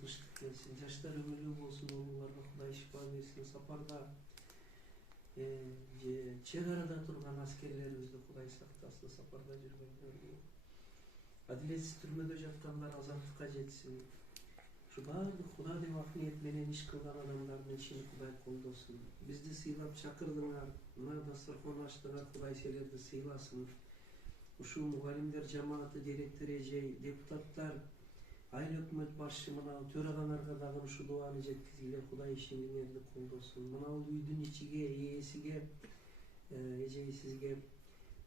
тынчтык келсин, жаштар өмүрлүү болсун, улууларга Кудай шифа берсин. Сапарда же чек арада турган аскерлерибизди Кудай сактасын, сапарда жүргөндөрдү. Адилетсиз түрмөдө жаткандар азаттыкка жетсин. Ушу баардык Куда деп ак ниет менен иш кылган адамдардын ишин Кудай колдосун. Бизди сыйлап чакырдыңар, мына дасторкон ачтыңар, Кудай силерди сыйласын. Ушул мугалимдер жамааты, директор эжей, депутаттар, айыл өкмөт башчы, мына төрагаларга дагы ушу дуаны жеткизгиле, Кудай ишиңерди колдосун. Мына үйдүн ичиге, ээсиге, эжей сизге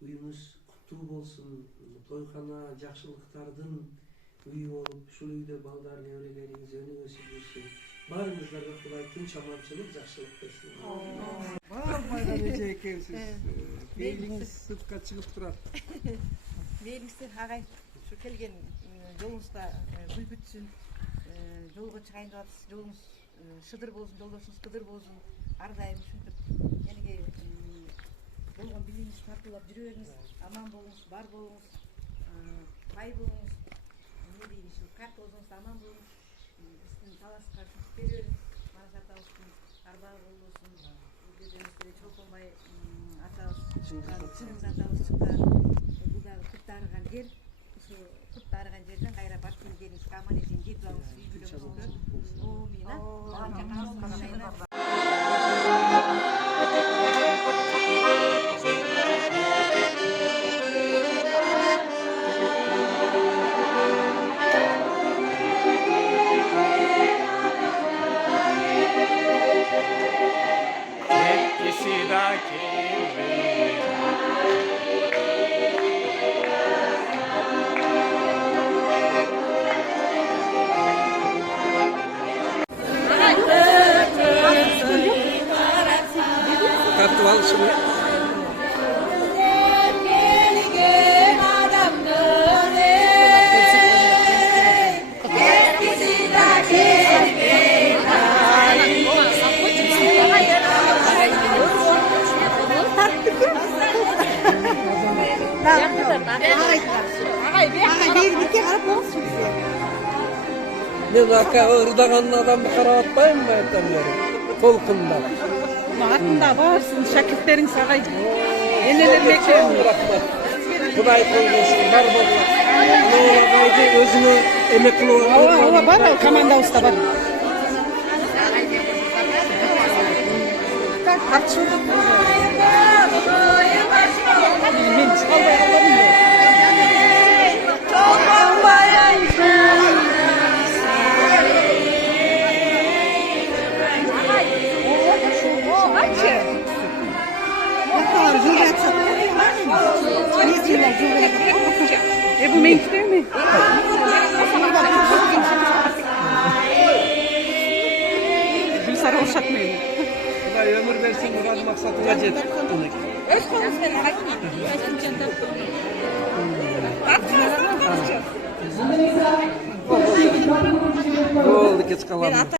үйүңүз куттуу болсун, тойкана жакшылыктардын үйү болуп, ушул үйдө балдар, неберелериңиз өнүк өсүп жүрсүн. Баарыңыздарга Кудай тынч аманчылык, жакшылык берсин. Барбайдан эже экенсиз. Мээлиңиз сыртка чыгып турат. Мээлиңиздер агай ушу келген жолуңузда гүл бүтсүн. Жолго чыгайын деп атасыз. Жолуңуз шыдыр болсун, жолдошуңуз кыдыр болсун. Ар дайым ушинтип элге болгон билимиңиз тартуулап жүрө бериңиз. Аман болуңуз, бар болуңуз, бай болуңуз. Не дейм, ушу картозуңузда аман болуңуз. Биздин таласка шук бере бериңиз. Марат атабыздын арбагы болбосун. Бул Чолпонбай атабыз, Чыңгыз атабыз чыккан. Бул дагы күп таарыган жер. Ушу күп таарыган жерден кайра баш келгенибизге аман эсен жетип алыңыз. Үй бүлөңүзгө. Омин. Tartıp alışın ya. Ben ırdagan adamı karap atmayayım mı etemleri? Kolkunda. Atında varsın, şakirtlerin sagay. Eneler mekan. Kuday koldosun, var bolsa. Kaydı özünü emekli olan. Ova var, komanda usta var. Atçı. Ben çalda alalım da. Bu meyit değil mi? Bir sarı uşak mıydı? Kuday ömür versin, murad maksatına jet. Öz konusunda Oldu geç kalalım.